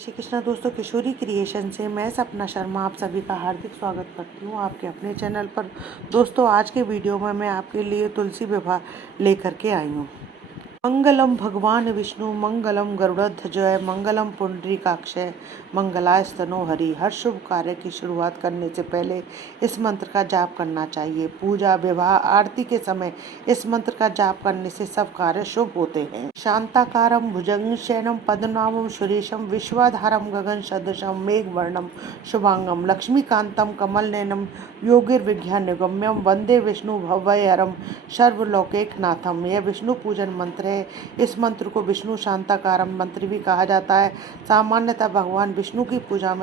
श्री कृष्णा दोस्तों, किशोरी क्रिएशन से मैं सपना शर्मा आप सभी का हार्दिक स्वागत करती हूँ आपके अपने चैनल पर। दोस्तों, आज के वीडियो में मैं आपके लिए तुलसी विवाह लेकर के आई हूँ। मंगलम भगवान विष्णु मंगलम गरुड़ध्वज मंगलम पुंडरीकाक्षय मंगलास्तनो हरि। हर शुभ कार्य की शुरुआत करने से पहले इस मंत्र का जाप करना चाहिए। पूजा, विवाह, आरती के समय इस मंत्र का जाप करने से सब कार्य शुभ होते हैं। शांताकारम भुजंग शयनम पद्मनाभम सुरेशम विश्वाधारम गगन सदृशम मेघवर्णम शुभांगम लक्ष्मीकांतम कमल नयनम योगिर्विज्ञान निगम्यम वंदे विष्णु भव्यहरम सर्वलोकैकनाथम। यह विष्णु पूजन मंत्र है। इस मंत्र को विष्णु शांताकारम मंत्र भी कहा जाता है। सामान्यतः भगवान विष्णु की पूजा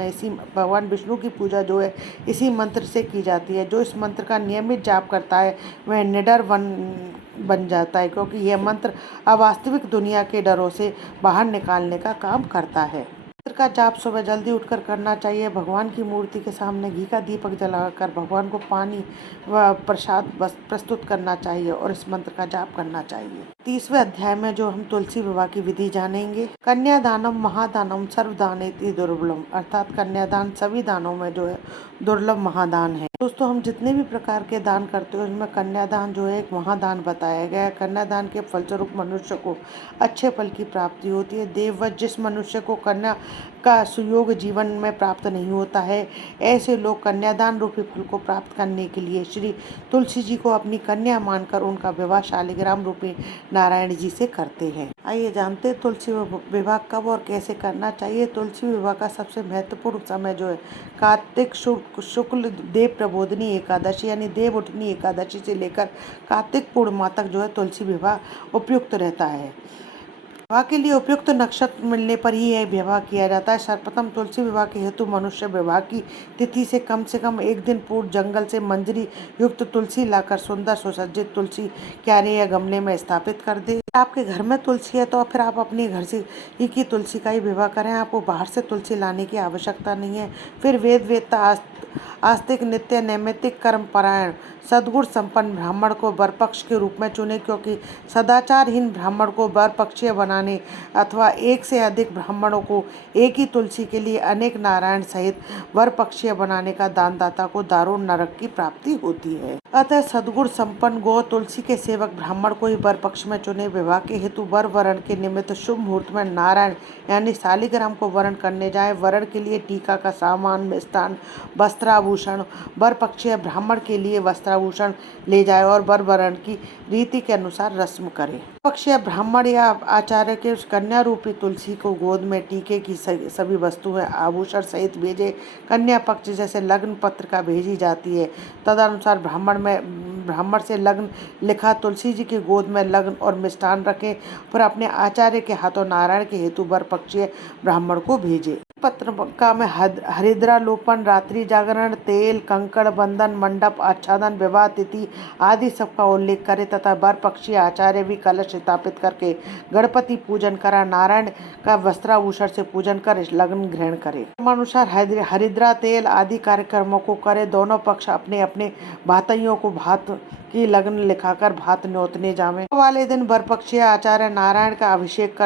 जो है इसी मंत्र से की जाती है। जो इस मंत्र का नियमित जाप करता है वह निडर बन जाता है, क्योंकि यह मंत्र अवास्तविक दुनिया के डरों से बाहर निकालने का काम करता है। मंत्र का जाप सुबह जल्दी उठकर करना चाहिए। भगवान की मूर्ति के सामने घी का दीपक जलाकर भगवान को पानी व प्रसाद प्रस्तुत करना चाहिए और इस मंत्र का जाप करना चाहिए। 30वें अध्याय में जो हम तुलसी विवाह की विधि जानेंगे। कन्यादानम महादानम सर्वदानेति दुर्लभम, अर्थात कन्यादान सभी दानों में जो है दुर्लभ महादान है। दोस्तों, हम जितने भी प्रकार के दान करते हैं उसमें कन्यादान जो है एक महादान बताया गया है। कन्यादान के फलस्वरूप मनुष्य को अच्छे फल की प्राप्ति होती है। देववत जिस मनुष्य को कन्या का सुयोग जीवन में प्राप्त नहीं होता है, ऐसे लोग कन्यादान रूपी फल को प्राप्त करने के लिए श्री तुलसी जी को अपनी कन्या मानकर उनका विवाह शालिग्राम रूपी नारायण जी से करते हैं। आइए जानते हैं तुलसी विवाह कब और कैसे करना चाहिए। तुलसी विवाह का सबसे महत्वपूर्ण समय जो है कार्तिक शुक्ल देव प्रबोधनी एकादशी यानी देव उठनी एकादशी से लेकर कार्तिक पूर्णिमा तक जो है तुलसी विवाह उपयुक्त रहता है। विवाह के लिए उपयुक्त नक्षत्र मिलने पर ही यह विवाह किया जाता है। सर्वप्रथम तुलसी विवाह के हेतु मनुष्य विवाह की तिथि से कम एक दिन पूर्व जंगल से मंजरी युक्त तुलसी लाकर सुंदर सुसज्जित तुलसी क्यारे या गमले में स्थापित कर दे। आपके घर में तुलसी है तो फिर आप अपने घर से ही की तुलसी का ही विवाह करें। आपको बाहर से तुलसी लाने की आवश्यकता नहीं है। फिर वेदता आस्तिक नित्य नैमित्तिक कर्म परायण सद्गुण संपन्न ब्राह्मण को वरपक्ष के रूप में चुने, क्योंकि सदाचारहीन ब्राह्मण को वरपक्षीय बनाने अथवा एक से अधिक ब्राह्मणों को एक ही तुलसी के लिए अनेक नारायण सहित वरपक्षीय बनाने का दानदाता को दारुण नरक की प्राप्ति होती है। अतः सद्गुण संपन्न गो तुलसी के सेवक ब्राह्मण को ही वर पक्ष में चुने। विवाह के हेतु वर वरण के निमित्त शुभ मुहूर्त में नारायण यानी शालिग्राम को वरण करने जाए। वरण के लिए टीका का सामान, मिष्टान, वस्त्राभूषण, वर पक्षीय ब्राह्मण के लिए वस्त्राभूषण ले जाए और वर वरण की रीति के अनुसार रस्म करे। पक्षीय ब्राह्मण या आचार्य के कन्या रूपी तुलसी को गोद में टीके की सभी वस्तुएं आभूषण सहित भेजे। कन्या पक्ष जैसे लग्न पत्र का भेजी जाती है, तदनुसार ब्राह्मण से लग्न लिखा तुलसी जी की गोद में लग्न और मिष्ठान रखें। फिर अपने आचार्य के हाथों नारायण के हेतु वर पक्षीय ब्राह्मण को भेजे। पत्रिका में हरिद्रालोपन, रात्रि जागरण, तेल, कंकड़, बंधन, मंडप आच्छादन, विवाह तिथि आदि सबका उल्लेख करे तथा वर पक्षीय आचार्य भी कलश स्थापित करके गणपति पूजन करा नारायण का वस्त्राभूषण से पूजन कर लग्न ग्रहण करे। अनुसार हरिद्रा तेल आदि कार्यक्रमों को करे। दोनों पक्ष अपने अपने भातइयों को भात की लग्न लिखाकर भात न्योतने जावे। वाले दिन वर पक्षीय आचार्य नारायण का अभिषेक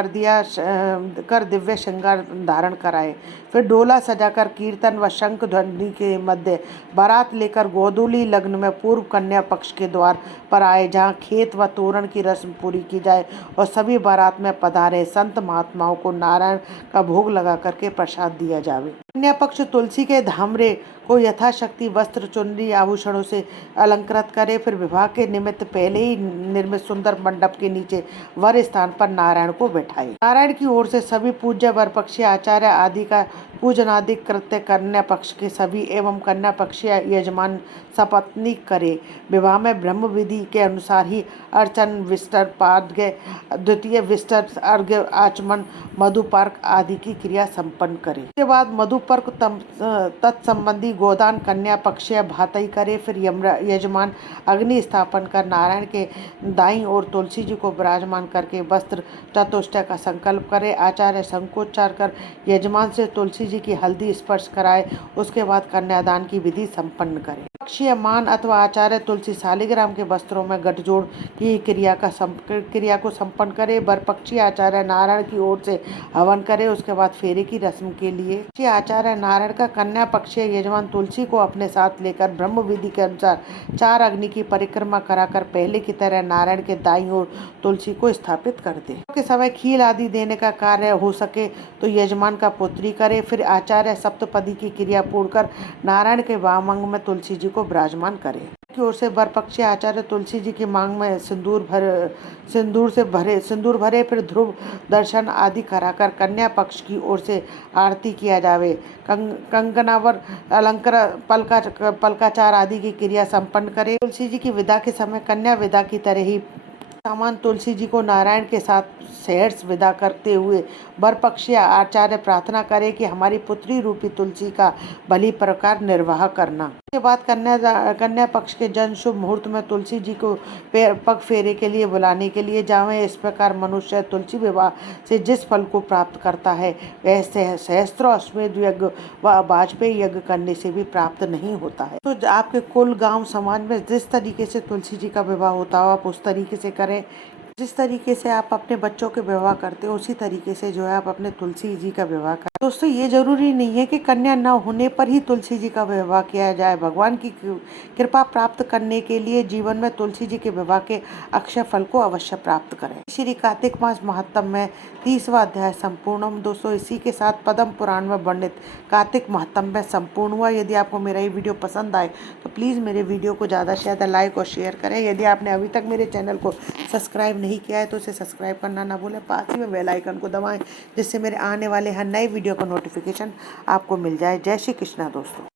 कर दिव्य श्रृंगार धारण कराए। फिर डोला सजाकर कीर्तन व शंख ध्वनि के मध्य बारात लेकर गोधूली लग्न में पूर्व कन्या पक्ष के द्वार पर आए, जहाँ खेत व तोरण की रस्म पूरी की जाए और सभी बारात में पधारे संत महात्माओं को नारायण का भोग लगा करके प्रसाद दिया जावे। कन्या पक्ष तुलसी के धामरे को यथाशक्ति वस्त्र, चुनरी, आभूषणों से अलंकृत करे। फिर विवाह के निमित्त पहले ही निर्मित सुंदर मंडप के नीचे वर स्थान पर नारायण को बैठाए। नारायण की ओर से सभी पूज्य वर पक्षीय आचार्य आदि का पूजनादि कृत्य कन्या पक्ष के सभी एवं कन्या पक्षीय यजमान सपत्नी करे। विवाह में ब्रह्म विधि के अनुसार ही अर्चन, विस्तर, पाद्य, द्वितीय विस्तर, अर्घ्य, आचमन, मधुपर्क आदि की क्रिया संपन्न करे। इसके बाद मधुपर्क तत्संबंधी गोदान कन्या पक्षीय भातई करे। फिर यजमान अग्नि स्थापन कर नारायण के दाईं ओर तुलसी जी को विराजमान करके वस्त्र चतुष्टय का संकल्प करे। आचार्य शंखोच्चार कर यजमान से तुलसी जी की हल्दी स्पर्श कराए। उसके बाद कन्यादान की विधि संपन्न करे। पक्षीय मान अथवा आचार्य तुलसी शालिग्राम के वस्त्रों में गठजोड़ की क्रिया को संपन्न करे। बरपक्षी आचार्य नारायण की ओर से हवन करे। उसके बाद फेरे की रस्म के लिए आचार्य नारायण का कन्या पक्षीय यजमान तुलसी को अपने साथ लेकर ब्रह्म विधि के अनुसार 4 अग्नि की परिक्रमा कराकर पहले की तरह नारायण के दाईं ओर तुलसी को स्थापित कर दे। के समय खील आदि देने का कार्य हो सके तो यजमान का पुत्री करे। फिर आचार्य सप्तपदी की क्रिया पूर्ण कर नारायण के वाम अंग में तुलसी जी को विराजमान करे। की ओर से बरपक्षी आचार्य तुलसी जी की मांग में सिंदूर भरे फिर ध्रुव दर्शन आदि कराकर कन्या पक्ष की ओर से आरती किया जावे। कंगनावर अलंकार पलकाचार आदि की क्रिया संपन्न करे। तुलसी जी की विदा के समय कन्या विदा की तरह ही सामान तुलसी जी को नारायण के साथ सहर्ष विदा करते हुए बरपक्षी आचार्य प्रार्थना करे कि हमारी पुत्री रूपी तुलसी का भली प्रकार निर्वाह करना। उसके बाद कन्या पक्ष के जन शुभ मुहूर्त में तुलसी जी को पग फेरे के लिए बुलाने के लिए जावे। इस प्रकार मनुष्य तुलसी विवाह से जिस फल को प्राप्त करता है वह सहस्त्रों अश्वमेध यज्ञ व वाजपेयी यज्ञ करने से भी प्राप्त नहीं होता है। तो आपके कुल गांव समाज में जिस तरीके से तुलसी जी का विवाह होता हो आप उस तरीके से करें। जिस तरीके से आप अपने बच्चों के विवाह करते हो उसी तरीके से जो है आप अपने तुलसी जी का विवाह करें। दोस्तों ये जरूरी नहीं है कि कन्या न होने पर ही तुलसी जी का विवाह किया जाए। भगवान की कृपा प्राप्त करने के लिए जीवन में तुलसी जी के विवाह के अक्षय फल को अवश्य प्राप्त करें। श्री कार्तिक मास महात्म में 30वां अध्याय संपूर्ण। दोस्तों इसी के साथ पद्म पुराण में वर्णित कार्तिक महात्म में संपूर्ण हुआ। यदि आपको मेरा ये वीडियो पसंद आए तो प्लीज़ मेरे वीडियो को ज़्यादा से ज़्यादा लाइक और शेयर करें। यदि आपने अभी तक मेरे चैनल को सब्सक्राइब नहीं किया है तो उसे सब्सक्राइब करना ना भूलें। पास ही में बेल आइकन को दबाएं जिससे मेरे आने वाले हर नए वीडियो का नोटिफिकेशन आपको मिल जाए। जय श्री कृष्णा दोस्तों।